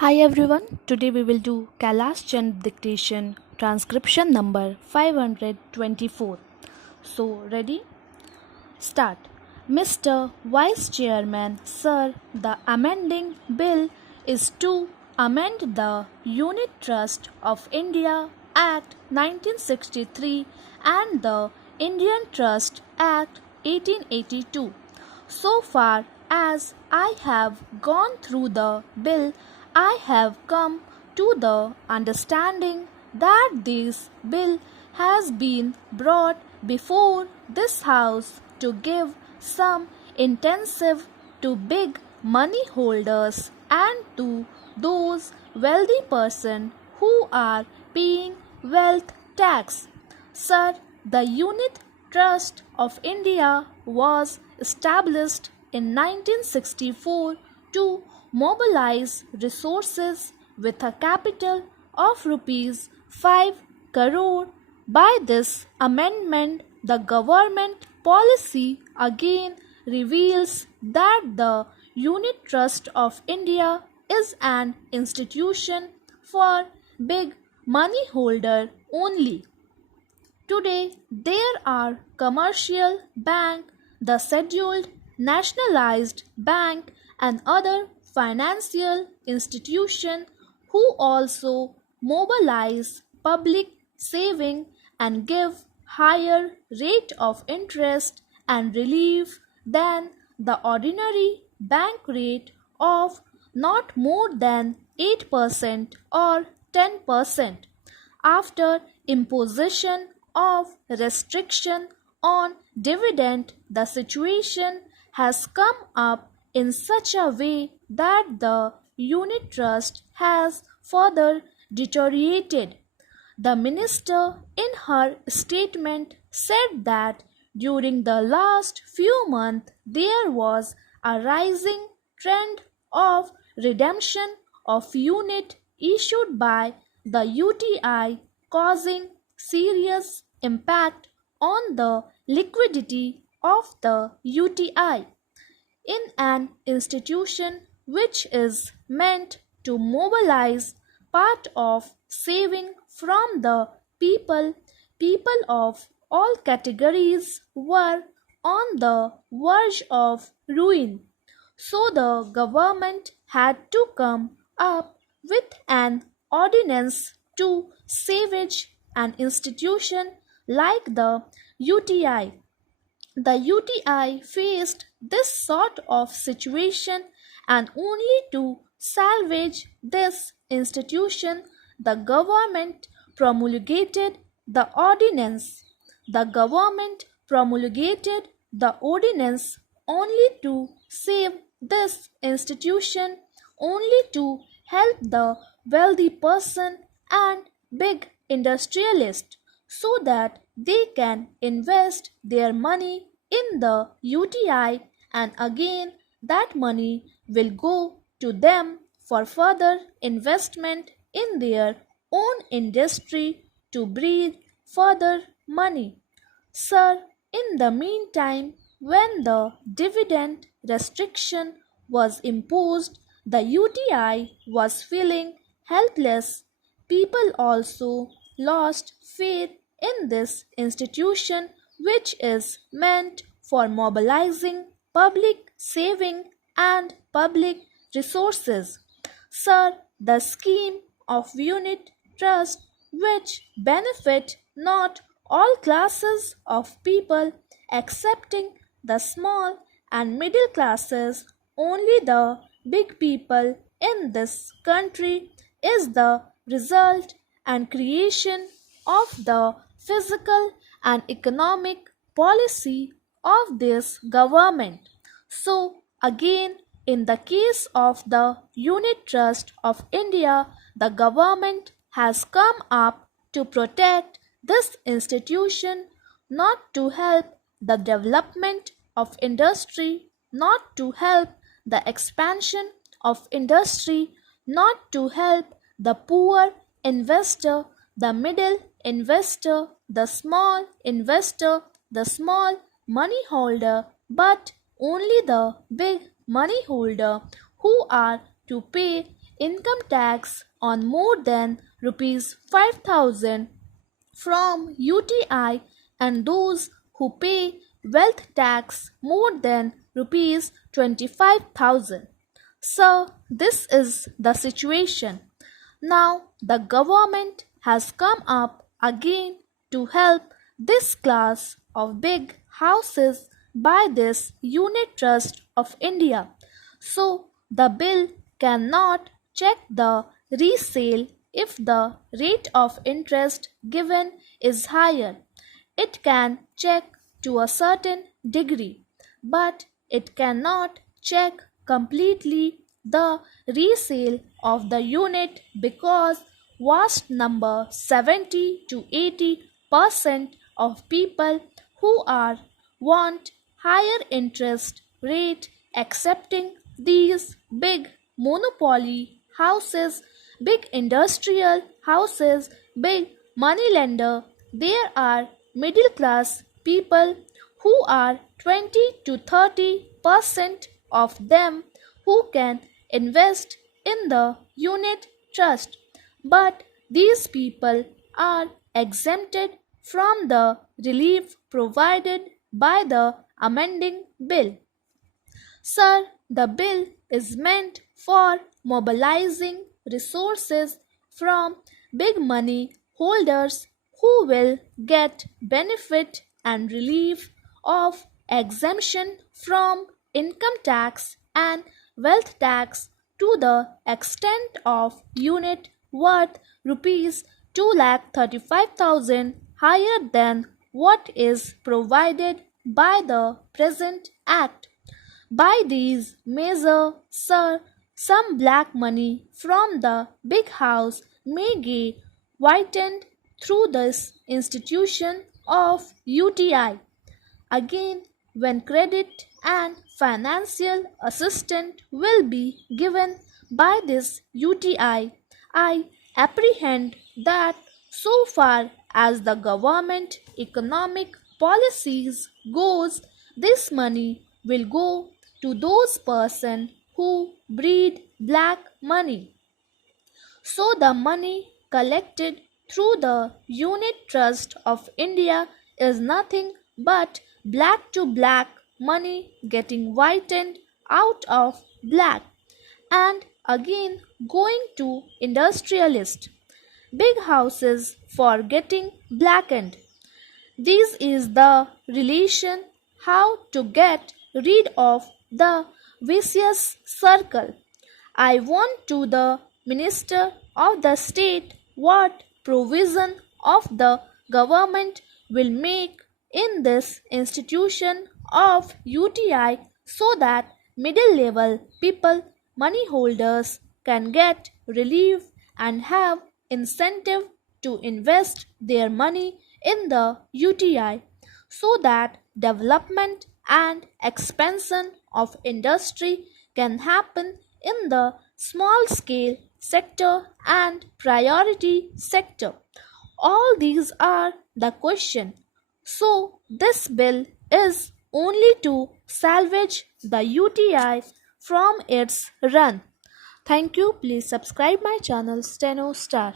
Hi everyone, today we will do Kailash Chandra dictation transcription number 524. So, ready? Start. Mr. Vice Chairman, Sir, the amending bill is to amend the Unit Trust of India Act 1963 and the Indian Trust Act 1882. So far as I have gone through the bill, I have come to the understanding that this bill has been brought before this House to give some incentive to big money holders and to those wealthy persons who are paying wealth tax. Sir, the Unit Trust of India was established in 1964 to mobilize resources with a capital of rupees 5 crore. By this amendment, the government policy again reveals that the Unit Trust of India is an institution for big money holder only. Today, there are commercial bank, the scheduled nationalized bank and other financial institutions who also mobilize public saving and give higher rate of interest and relief than the ordinary bank rate of not more than 8% or 10%. After imposition of restriction on dividend, the situation has come up in such a way that the unit trust has further deteriorated. The minister, in her statement, said that during the last few months there was a rising trend of redemption of unit issued by the UTI, causing serious impact on the liquidity of the UTI. In an institution which is meant to mobilize part of saving from the people, people of all categories were on the verge of ruin. So the government had to come up with an ordinance to savage an institution like the UTI. The UTI faced this sort of situation, and only to salvage this institution, the government promulgated the ordinance. The government promulgated the ordinance only to save this institution, only to help the wealthy person and big industrialist so that they can invest their money in the UTI, and again that money will go to them for further investment in their own industry to breathe further money. Sir, in the meantime, when the dividend restriction was imposed, the UTI was feeling helpless. People also lost faith in this institution, which is meant for mobilizing public saving and public resources. Sir, the scheme of unit trust, which benefit not all classes of people excepting the small and middle classes, only the big people in this country, is the result and creation of the physical and economic policy of this government. So, again, in the case of the Unit Trust of India, the government has come up to protect this institution, not to help the development of industry, not to help the expansion of industry, not to help the poor investor, the middle investor, the small money holder, but only the big money holder who are to pay income tax on more than rupees 5,000 from UTI and those who pay wealth tax more than rupees 25,000. So this is the situation. Now the government has come up again to help this class of big houses by this unit trust of India. So the bill cannot check the resale if the rate of interest given is higher. It can check to a certain degree, but it cannot check completely the resale of the unit because vast number 70 to 80% of people who are want higher interest rate accepting these big monopoly houses, big industrial houses, big money lender. There are middle class people who are 20 to 30% of them who can invest in the unit trust. But these people are exempted from the relief provided by the amending bill. Sir, the bill is meant for mobilizing resources from big money holders who will get benefit and relief of exemption from income tax and wealth tax to the extent of unit worth rupees 2,35,000 higher than what is provided by the present act. By these measures, sir, some black money from the big house may get whitened through this institution of UTI. Again, when credit and financial assistance will be given by this UTI, I apprehend that so far as the government economic policies goes, this money will go to those persons who breed black money. So the money collected through the Unit Trust of India is nothing but black to black money getting whitened out of black and again going to industrialists. Big houses for getting blackened. This is the relation how to get rid of the vicious circle. I want to the Minister of the State what provision of the government will make in this institution of UTI so that middle level people, money holders can get relief and have incentive to invest their money in the UTI so that development and expansion of industry can happen in the small scale sector and priority sector. All these are the question. So this bill is only to salvage the UTI from its run. Thank you. Please subscribe my channel Steno Star.